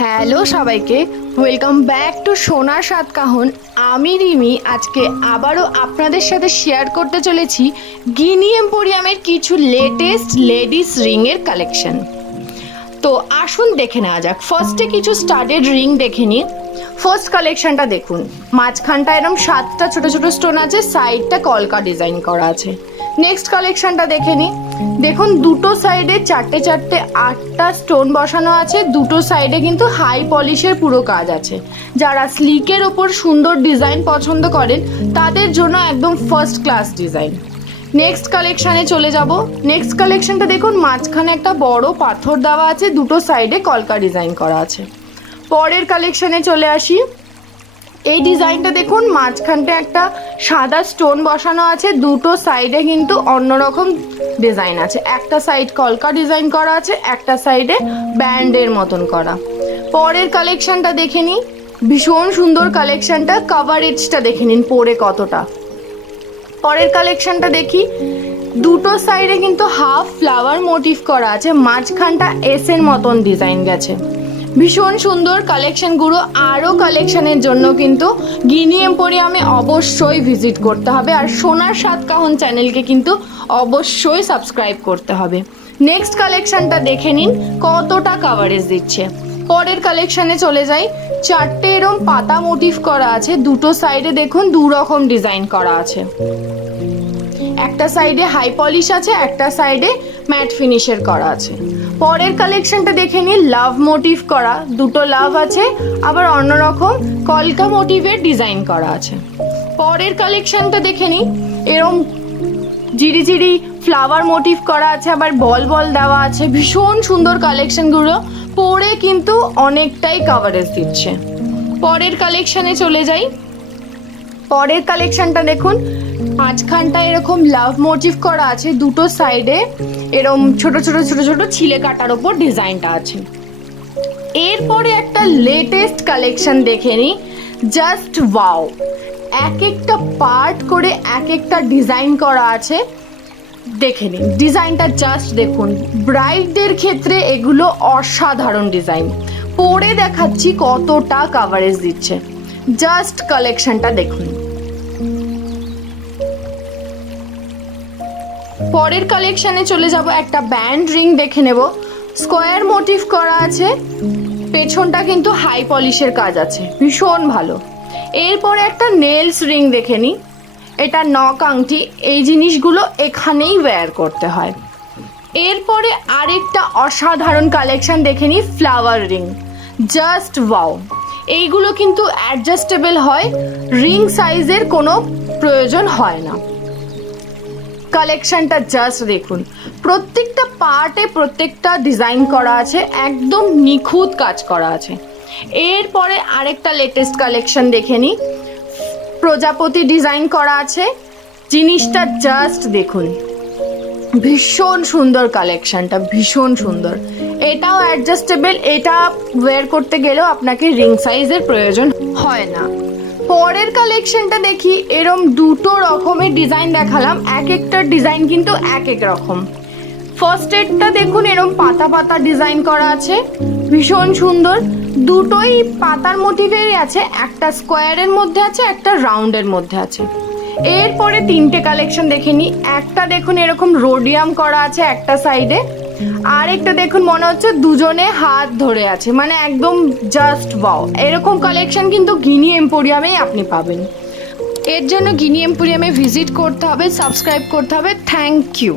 Hello সবাইকে, welcome back to সোনার সাত কাহন। আমি রিমি আজকে আবারও আপনাদের সাথে শেয়ার করতে চলেছি গিনি এম্পোরিয়ামের কিছু লেটেস্ট লেডিস রিংয়ের কালেকশন। তো আসুন দেখে নেওয়া যাক। ফার্স্টে কিছু স্টাডেড রিং দেখে নিই। ফার্স্ট কালেকশনটা দেখুন, মাঝখানটা এরকম 7টা ছোট ছোট স্টোন আছে, সাইডটা কলকা ডিজাইন করা আছে। নেক্সট কালেকশনটা দেখে নিই। দেখুন দুটো সাইডে 8টা স্টোন বসানো আছে, দুটো সাইডে কিন্তু হাই পলিশের পুরো কাজ আছে। যারা স্লিকের ওপর সুন্দর ডিজাইন পছন্দ করেন তাদের জন্য একদম ফার্স্ট ক্লাস ডিজাইন। নেক্সট কালেকশানে চলে যাব। নেক্সট কালেকশনটা দেখুন, মাঝখানে একটা বড় পাথর দেওয়া আছে, দুটো সাইডে কলকা ডিজাইন করা আছে। পরের কালেকশানে চলে আসি। এই ডিজাইনটা দেখুন, মাঝখানটা একটা সাদা স্টোন বসানো আছে, দুটো সাইডে কিন্তু অন্যরকম ডিজাইন আছে। একটা সাইড কলকা ডিজাইন করা আছে, একটা সাইডে ব্যান্ডের মতন করা। পরের কালেকশনটা দেখে নিই, ভীষণ সুন্দর কালেকশনটা। কভারেজটা দেখে নিন পরে কতটা। পরের কালেকশনটা দেখি, দুটো সাইডে কিন্তু হাফ ফ্লাওয়ার মোটিভ করা আছে, মাঝখানটা এস এর মতন ডিজাইন গেছে। ভীষণ সুন্দর কালেকশনগুলো। আরও কালেকশনের জন্য কিন্তু গিনি এম্পোরিয়ামে অবশ্যই ভিজিট করতে হবে, আর সোনার সাত কাহন চ্যানেলকে কিন্তু অবশ্যই সাবস্ক্রাইব করতে হবে। নেক্সট কালেকশনটা দেখে নিন কতটা কভারেজ দিচ্ছে। পরের কালেকশনে চলে যাই। 4টে এরম পাতা মোটিভ করা আছে, দুটো সাইডে দেখুন দু রকম ডিজাইন করা আছে। একটা সাইডে হাই পলিশ আছে, একটা সাইডে ম্যাট ফিনিশের করা আছে। পরের কালেকশনটা দেখে নিই, লাভ মোটিভ করা, দুটো লাভ আছে, আবার অন্যরকম কলকা মোটিভের ডিজাইন করা আছে। পরের কালেকশনটা দেখে নিই, এরম জিরি জিরি ফ্লাওয়ার মোটিভ করা আছে, আবার বল বল দেওয়া আছে। ভীষণ সুন্দর কালেকশনগুলো, পরে কিন্তু অনেকটাই কভারেজ দিচ্ছে। পরের কালেকশনে চলে যাই। পরের কালেকশনটা দেখুন, মাঝখানটা এরকম লাভ মোটিভ করা আছে, দুটো সাইডে এরকম ছোট ছোট ছোট ছোট ছিলে কাটার ওপর ডিজাইনটা আছে। এরপরে একটা লেটেস্ট কালেকশন দেখে নিই, জাস্ট ওয়াও। এক একটা পার্ট করে এক একটা ডিজাইন করা আছে, দেখে নিন ডিজাইনটা জাস্ট দেখুন। ব্রাইডদের ক্ষেত্রে এগুলো অসাধারণ ডিজাইন। পরে দেখাচ্ছি কতটা কভারেজ দিচ্ছে, জাস্ট কালেকশনটা দেখুন। পরের কালেকশনে চলে যাব। একটা ব্যান্ড রিং দেখে নেব, স্কোয়ার মোটিভ করা আছে, পেছনটা কিন্তু হাই পলিশের কাজ আছে, ভীষণ ভালো। এরপরে একটা নেলস রিং দেখে নিই, এটা নক আংটি, এই জিনিসগুলো এখানেই ওয়্যার করতে হয়। এরপরে আরেকটা অসাধারণ কালেকশন দেখে নিই, ফ্লাওয়ার রিং, জাস্ট ওয়াও। এইগুলো কিন্তু অ্যাডজাস্টেবল হয়, রিং সাইজের কোনো প্রয়োজন হয় না। কালেকশনটা জাস্ট দেখুন, প্রত্যেকটা পার্টে প্রত্যেকটা ডিজাইন করা আছে, একদম নিখুঁত কাজ করা আছে। এরপরে আরেকটা লেটেস্ট কালেকশন দেখে নিই, প্রজাপতি ডিজাইন করা আছে, জিনিসটা জাস্ট দেখুন। ভীষণ সুন্দর কালেকশনটা, ভীষণ সুন্দর। এটাও অ্যাডজাস্টেবল, এটা ওয়্যার করতে গেলেও আপনাকে রিং সাইজের প্রয়োজন হয় না। পরের কালেকশনটা দেখি, এরম দুটো রকমের ডিজাইন দেখালাম, এক একটা ডিজাইন কিন্তু এক এক রকম। ফার্স্ট এডটা দেখুন, এরম পাতা পাতা ডিজাইন করা আছে, ভীষণ সুন্দর। দুটোই পাতার মোটিভেরই আছে, একটা স্কোয়ারের মধ্যে আছে, একটা রাউন্ডের মধ্যে আছে। এরপরে 3টে কালেকশন দেখে নিই। একটা দেখুন এরকম রোডিয়াম করা আছে একটা সাইডে, আর একটা দেখুন মনে হচ্ছে দুজনে হাত ধরে আছে, মানে একদম জাস্ট ওয়াও। এরকম কালেকশন কিন্তু গিনি এম্পোরিয়ামেই আপনি পাবেন। এর জন্য গিনি এম্পোরিয়ামে ভিজিট করতে হবে, সাবস্ক্রাইব করতে হবে। Thank you.